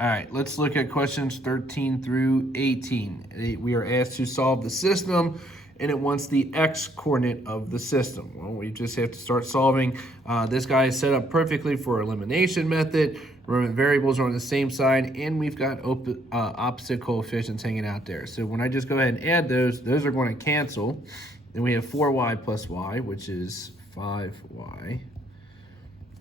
All right, let's look at questions 13 through 18. We are asked to solve the system, and it wants the x-coordinate of the system. Well, we just have to start solving. This guy is set up perfectly for elimination method. Remember, variables are on the same side, and we've got opposite coefficients hanging out there. So when I just go ahead and add those are going to cancel. Then we have 4y plus y, which is 5y.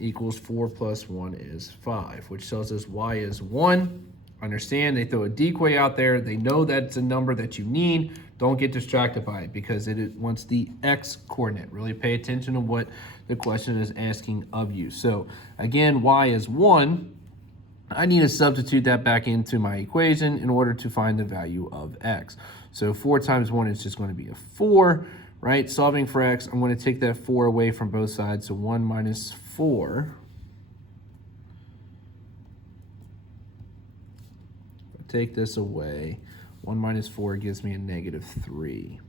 Equals 4 plus 1 is 5, which tells us y is 1. Understand, they throw a decoy out there. They know that's a number that you need. Don't get distracted by it because it wants the x-coordinate. Really pay attention to what the question is asking of you. So again, y is 1. I need to substitute that back into my equation in order to find the value of x. So 4 times 1 is just going to be a 4. Right, solving for x, I'm going to take that 4 away from both sides, so 1 minus 4. Take this away. 1 minus 4 gives me a negative 3.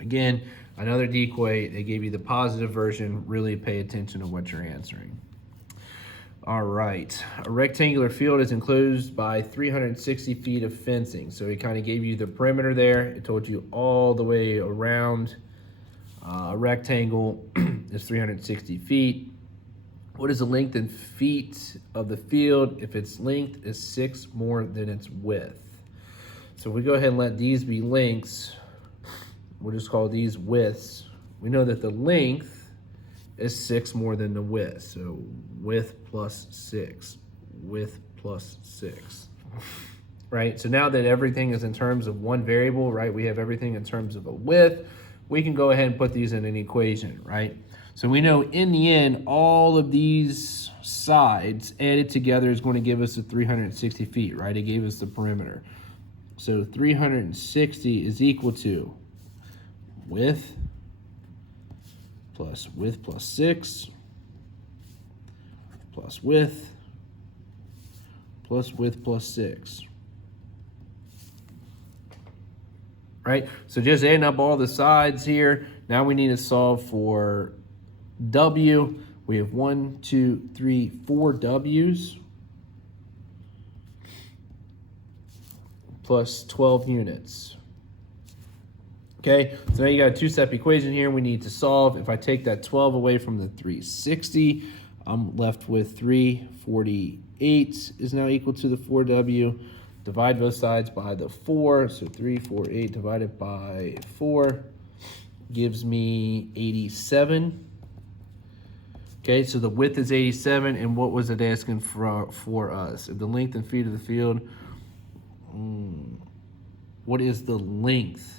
Again, another decoy. They gave you the positive version. Really pay attention to what you're answering. All right, a rectangular field is enclosed by 360 feet of fencing. So it kind of gave you the perimeter there. It told you all the way around a rectangle is 360 feet. What is the length in feet of the field if its length is 6 more than its width? So if we go ahead and let these be lengths, we'll just call these widths. We know that the length is 6 more than the width. So width plus 6, width plus 6, right? So now that everything is in terms of one variable, right? We have everything in terms of a width. We can go ahead and put these in an equation, right? So we know in the end, all of these sides added together is going to give us the 360 feet, right? It gave us the perimeter. So 360 is equal to width plus 6 plus width plus 6. Right? So just adding up all the sides here. Now we need to solve for W. We have 1, 2, 3, 4 W's plus 12 units. Okay, so now you got a two-step equation here we need to solve. If I take that 12 away from the 360, I'm left with 348 is now equal to the 4W. Divide both sides by the 4, so 348 divided by 4 gives me 87. Okay, so the width is 87, and what was it asking for us? If the length and feet of the field, what is the length?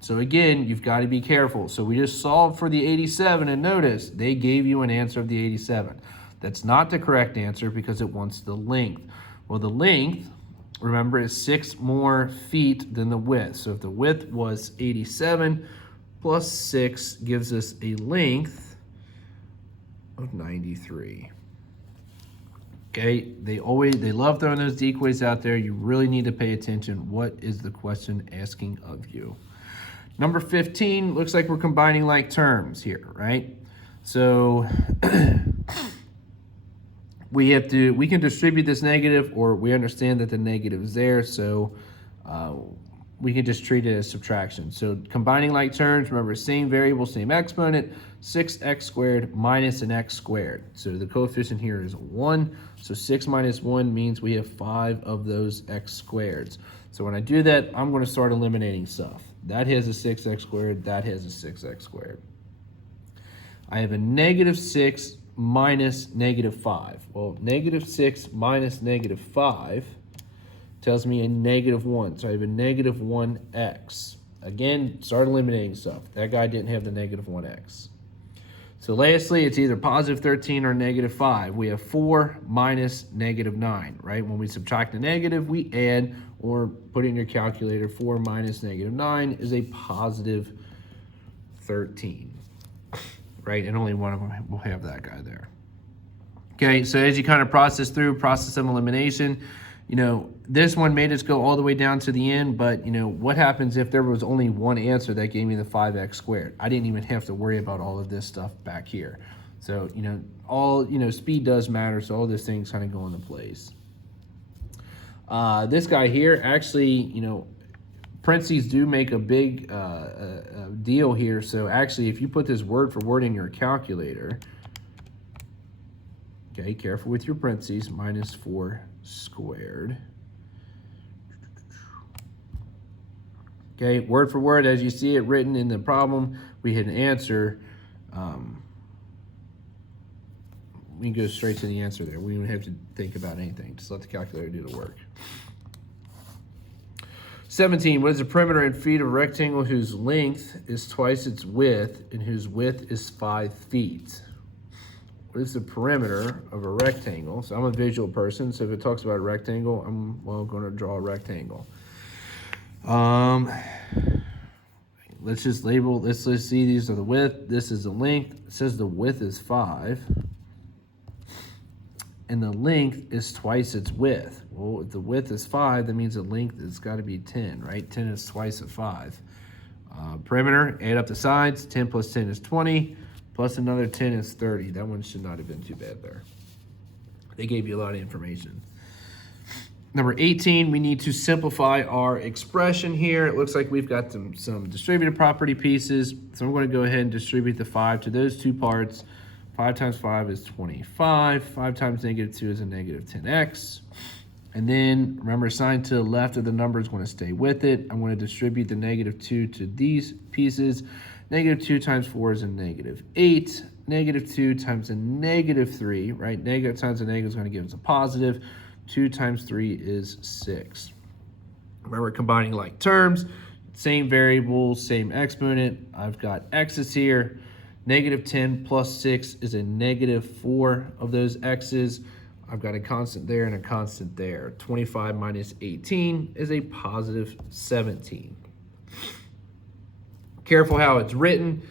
So again, you've got to be careful. So we just solved for the 87, and notice they gave you an answer of the 87. That's not the correct answer because it wants the length. Well, the length, remember, is 6 more feet than the width. So if the width was 87 plus 6 gives us a length of 93. Okay, they love throwing those decoys out there. You really need to pay attention. What is the question asking of you? Number 15, looks like we're combining like terms here, right? So we can distribute this negative, or we understand that the negative is there, so we can just treat it as subtraction. So combining like terms, remember, same variable, same exponent, 6x squared minus an x squared. So the coefficient here is 1, so 6 minus 1 means we have 5 of those x squareds. So when I do that, I'm going to start eliminating stuff. That has a 6x squared, that has a 6x squared. I have a negative 6 minus negative 5. Well, negative 6 minus negative 5 tells me a negative 1. So I have a negative 1x. Again, start eliminating stuff. That guy didn't have the negative 1x. So lastly, it's either positive 13 or negative 5. We have 4 minus negative 9, right? When we subtract the negative, we add, or put it in your calculator. 4 minus negative 9 is a positive 13, right? And only one of them will have that guy there. Okay, so as you kind of process through, process of elimination, you know, this one made us go all the way down to the end, but, you know, what happens if there was only one answer that gave me the 5x squared? I didn't even have to worry about all of this stuff back here. So, you know, speed does matter, so all these things kind of go into place. This guy here, actually, parentheses do make a big deal here. So actually, if you put this word for word in your calculator, okay, careful with your parentheses, minus 4 squared. Okay, word for word, as you see it written in the problem, we hit an answer. We can go straight to the answer there. We don't have to think about anything. Just let the calculator do the work. 17, what is the perimeter in feet of a rectangle whose length is twice its width and whose width is 5 feet? What is the perimeter of a rectangle? So I'm a visual person, so if it talks about a rectangle, I'm, going to draw a rectangle. Let's just label, let's see, these are the width, this is the length. It says the width is 5. And the length is twice its width. Well, if the width is 5, that means the length has got to be 10, right? 10 is twice of 5. Perimeter, add up the sides. 10 plus 10 is 20, plus another 10 is 30. That one should not have been too bad there. They gave you a lot of information. Number 18, we need to simplify our expression here. It looks like we've got some distributive property pieces. So I'm going to go ahead and distribute the 5 to those two parts. 5 times 5 is 25. 5 times negative 2 is a negative 10x. And then, remember, sign to the left of the number is going to stay with it. I'm going to distribute the negative 2 to these pieces. Negative 2 times 4 is a negative 8. Negative 2 times a negative 3, right? Negative times a negative is going to give us a positive. 2 times 3 is 6. Remember, combining like terms, same variables, same exponent. I've got x's here. Negative 10 plus 6 is a negative 4 of those x's. I've got a constant there and a constant there. 25 minus 18 is a positive 17. Careful how it's written.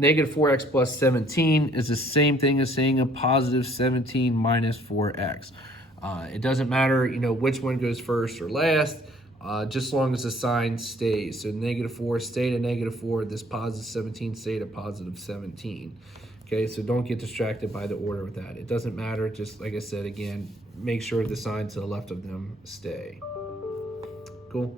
Negative 4x plus 17 is the same thing as saying a positive 17 minus 4x. It doesn't matter, which one goes first or last. Just as long as the sign stays. So negative 4 stayed at negative 4. This positive 17 stayed at positive 17. Okay, so don't get distracted by the order with that. It doesn't matter. Just like I said, again, make sure the signs to the left of them stay. Cool.